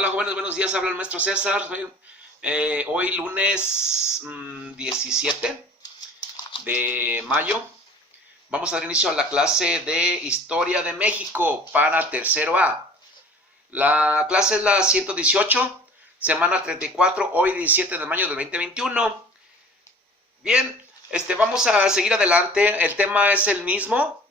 Hola jóvenes, buenos días, habla el maestro César. Hoy lunes 17 de mayo vamos a dar inicio a la clase de Historia de México para tercero A. La clase es la 118, semana 34, hoy 17 de mayo del 2021. Bien, vamos a seguir adelante, el tema es el mismo.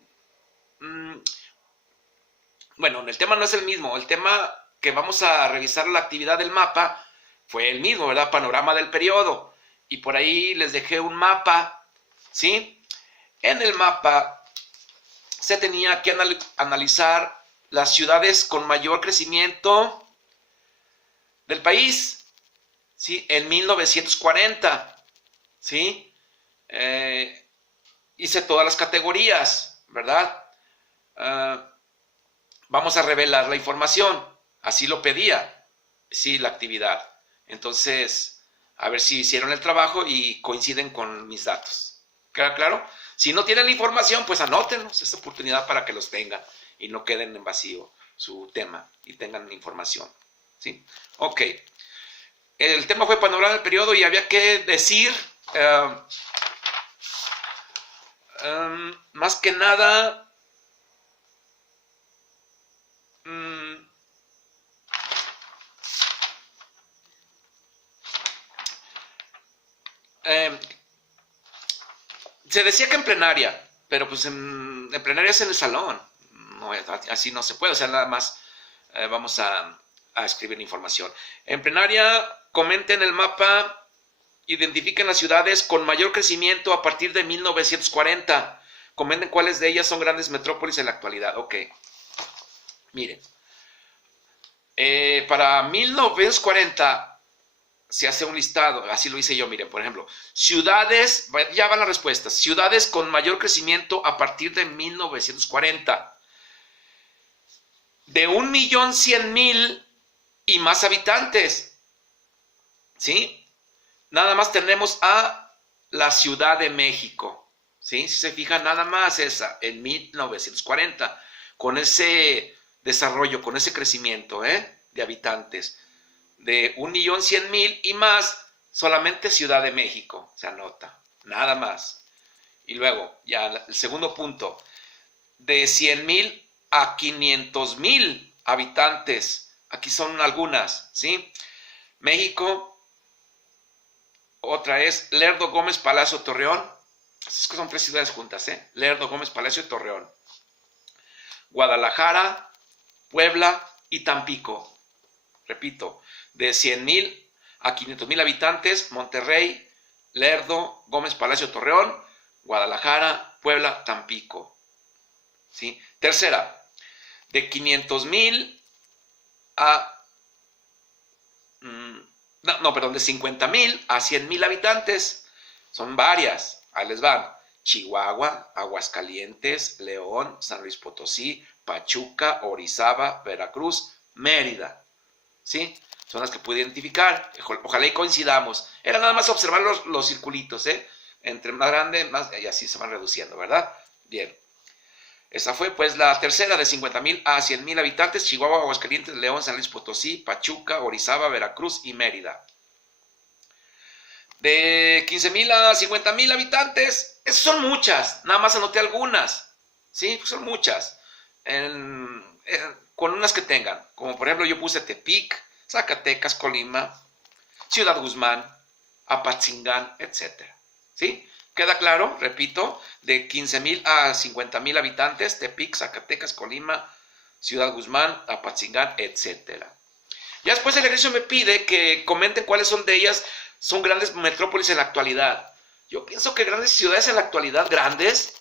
Bueno, el tema no es el mismo, el tema que vamos a revisar la actividad del mapa fue el mismo, ¿verdad? Panorama del periodo. Y por ahí les dejé un mapa, ¿sí? En el mapa se tenía que analizar las ciudades con mayor crecimiento del país, ¿sí? En 1940, ¿sí? Hice todas las categorías, ¿verdad? Vamos a revelar la información. Así lo pedía, sí, la actividad. Entonces, a ver si hicieron el trabajo y coinciden con mis datos. ¿Queda claro? Si no tienen la información, pues anótenlos. Es oportunidad para que los tengan y no queden en vacío su tema y tengan información. ¿Sí? Ok. El tema fue panorama del periodo y había que decir, más que nada, se decía que en plenaria, pero pues en plenaria es en el salón, no, así no se puede, o sea, nada más vamos a escribir información. En plenaria, comenten el mapa, identifiquen las ciudades con mayor crecimiento a partir de 1940, comenten cuáles de ellas son grandes metrópolis en la actualidad. Ok, miren, para 1940 se hace un listado, así lo hice yo, miren, por ejemplo, ciudades, ya van las respuestas, ciudades con mayor crecimiento a partir de 1940, de 1.100.000 y más habitantes, ¿sí? Nada más tenemos a la Ciudad de México, ¿sí? Si se fijan, nada más esa, en 1940, con ese desarrollo, con ese crecimiento, de habitantes. De 1.100.000 y más, solamente Ciudad de México se anota, nada más. Y luego, ya el segundo punto, de 100.000 a 500.000 habitantes, aquí son algunas, ¿sí? México, otra es Lerdo, Gómez, Palacio, Torreón, es que son tres ciudades juntas, Lerdo, Gómez, Palacio y Torreón. Guadalajara, Puebla y Tampico. Repito, de 100.000 a 500.000 habitantes, Monterrey, Lerdo, Gómez, Palacio, Torreón, Guadalajara, Puebla, Tampico. ¿Sí? Tercera, de 500.000 a... de 50.000 a 100.000 habitantes. Son varias, ahí les van. Chihuahua, Aguascalientes, León, San Luis Potosí, Pachuca, Orizaba, Veracruz, Mérida. ¿Sí? Son las que pude identificar. Ojalá y coincidamos. Era nada más observar los circulitos, entre más grande, más, y así se van reduciendo, ¿verdad? Bien. Esa fue pues la tercera, de 50.000 a 100.000 habitantes, Chihuahua, Aguascalientes, León, San Luis Potosí, Pachuca, Orizaba, Veracruz y Mérida. De 15.000 a 50.000 habitantes, esas son muchas, nada más anoté algunas, ¿sí? Son muchas. Con unas que tengan, como por ejemplo yo puse Tepic, Zacatecas, Colima, Ciudad Guzmán, Apatzingán, etc. ¿Sí? ¿Queda claro? Repito, de 15.000 a 50.000 habitantes, Tepic, Zacatecas, Colima, Ciudad Guzmán, Apatzingán, etc. Ya después el ejercicio me pide que comenten cuáles son de ellas, son grandes metrópolis en la actualidad. Yo pienso que grandes ciudades en la actualidad, grandes,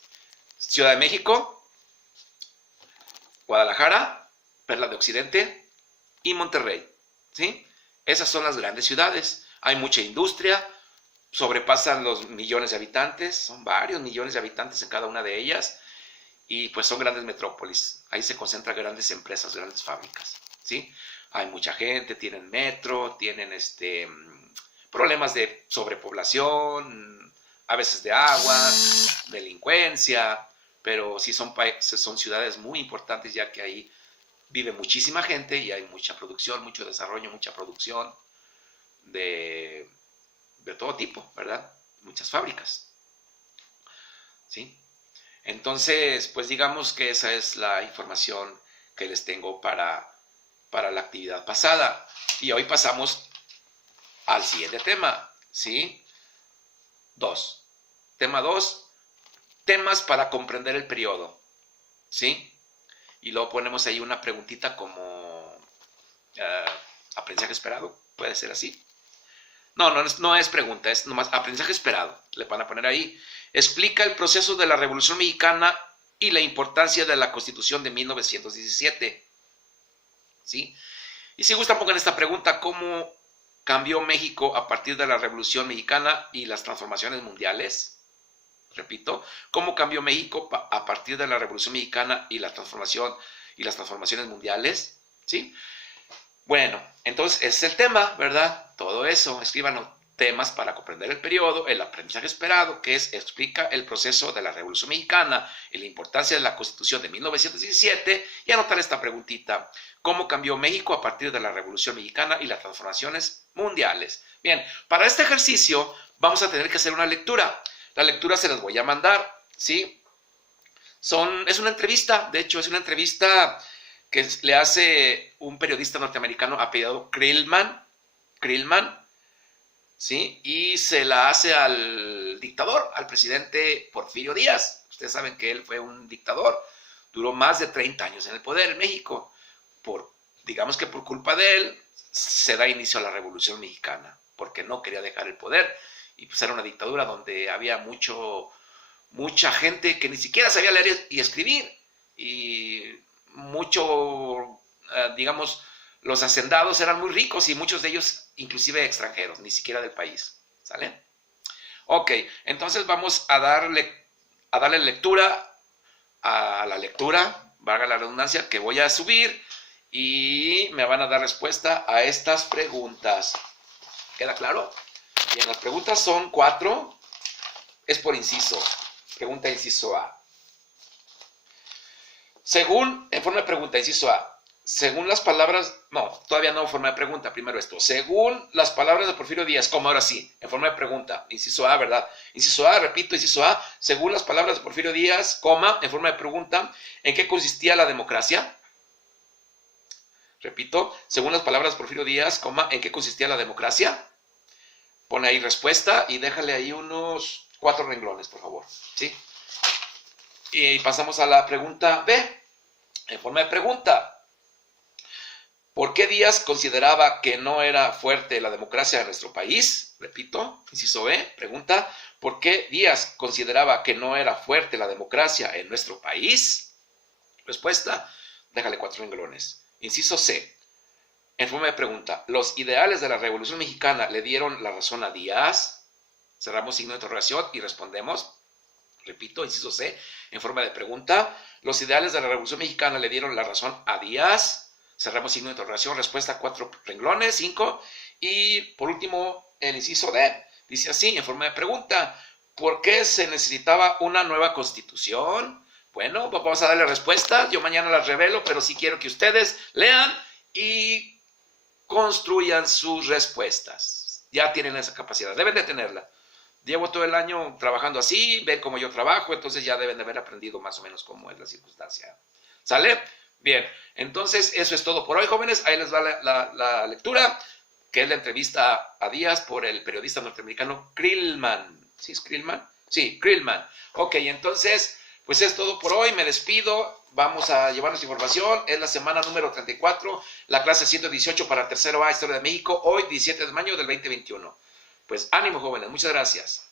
Ciudad de México, Guadalajara, Perla de Occidente y Monterrey, ¿sí? Esas son las grandes ciudades. Hay mucha industria, sobrepasan los millones de habitantes, son varios millones de habitantes en cada una de ellas, y pues son grandes metrópolis. Ahí se concentran grandes empresas, grandes fábricas, ¿sí? Hay mucha gente, tienen metro, tienen problemas de sobrepoblación, a veces de agua, delincuencia, pero sí son ciudades muy importantes, ya que ahí vive muchísima gente y hay mucha producción, mucho desarrollo, mucha producción de todo tipo, ¿verdad? Muchas fábricas, ¿sí? Entonces, pues digamos que esa es la información que les tengo para la actividad pasada. Y hoy pasamos al siguiente tema, ¿sí? Tema 2, temas para comprender el periodo, ¿sí? Y luego ponemos ahí una preguntita como aprendizaje esperado, puede ser así. No es pregunta, es nomás aprendizaje esperado. Le van a poner ahí. Explica el proceso de la Revolución Mexicana y la importancia de la Constitución de 1917. ¿Sí? Y si gustan, pongan esta pregunta: ¿cómo cambió México a partir de la Revolución Mexicana y las transformaciones mundiales? Repito, ¿cómo cambió México a partir de la Revolución Mexicana y la transformación y las transformaciones mundiales? ¿Sí? Bueno, entonces ese es el tema, ¿verdad? Todo eso, escríbanos temas para comprender el periodo, el aprendizaje esperado, que es explica el proceso de la Revolución Mexicana y la importancia de la Constitución de 1917, y anotar esta preguntita: ¿cómo cambió México a partir de la Revolución Mexicana y las transformaciones mundiales? Bien, para este ejercicio vamos a tener que hacer una lectura. La lectura se las voy a mandar, ¿sí? Es una entrevista, de hecho es una entrevista que le hace un periodista norteamericano apellidado Krillman, ¿sí? Y se la hace al dictador, al presidente Porfirio Díaz. Ustedes saben que él fue un dictador, duró más de 30 años en el poder en México. Digamos que por culpa de él se da inicio a la Revolución Mexicana, porque no quería dejar el poder. Y pues era una dictadura donde había mucha gente que ni siquiera sabía leer y escribir. Y digamos, los hacendados eran muy ricos y muchos de ellos inclusive extranjeros, ni siquiera del país, ¿sale? Ok, entonces vamos a darle lectura a la lectura, valga la redundancia, que voy a subir, y me van a dar respuesta a estas preguntas. ¿Queda claro? Bien, las preguntas son 4, es por inciso. Pregunta inciso A. En forma de pregunta, inciso A, según las palabras, todavía no en forma de pregunta, primero esto, según las palabras de Porfirio Díaz, como ahora sí, en forma de pregunta, inciso A, ¿verdad? Inciso A, repito, inciso A, según las palabras de Porfirio Díaz, en forma de pregunta, ¿en qué consistía la democracia? Repito, según las palabras de Porfirio Díaz, ¿en qué consistía la democracia? Pone ahí respuesta y déjale ahí unos 4 renglones, por favor, ¿sí? Y pasamos a la pregunta B, en forma de pregunta. ¿Por qué Díaz consideraba que no era fuerte la democracia en nuestro país? Repito, inciso B, pregunta: ¿por qué Díaz consideraba que no era fuerte la democracia en nuestro país? Respuesta, déjale 4 renglones. Inciso C, en forma de pregunta: ¿los ideales de la Revolución Mexicana le dieron la razón a Díaz? Cerramos signo de interrogación y respondemos. Repito, inciso C, en forma de pregunta: ¿los ideales de la Revolución Mexicana le dieron la razón a Díaz? Cerramos signo de interrogación, respuesta 4 renglones, 5. Y por último, el inciso D, dice así, en forma de pregunta: ¿por qué se necesitaba una nueva constitución? Bueno, pues vamos a darle respuesta. Yo mañana las revelo, pero sí quiero que ustedes lean y construyan sus respuestas. Ya tienen esa capacidad, deben de tenerla. Llevo todo el año trabajando así, ven cómo yo trabajo, entonces ya deben de haber aprendido más o menos cómo es la circunstancia. ¿Sale? Bien, entonces eso es todo por hoy, jóvenes. Ahí les va la lectura, que es la entrevista a Díaz por el periodista norteamericano Krillman. ¿Sí es Krillman? Sí, Krillman. Ok, entonces, pues es todo por hoy. Me despido. Vamos a llevarnos información. Es la semana número 34, la clase 118 para tercero A, Historia de México, hoy 17 de mayo del 2021. Pues ánimo, jóvenes. Muchas gracias.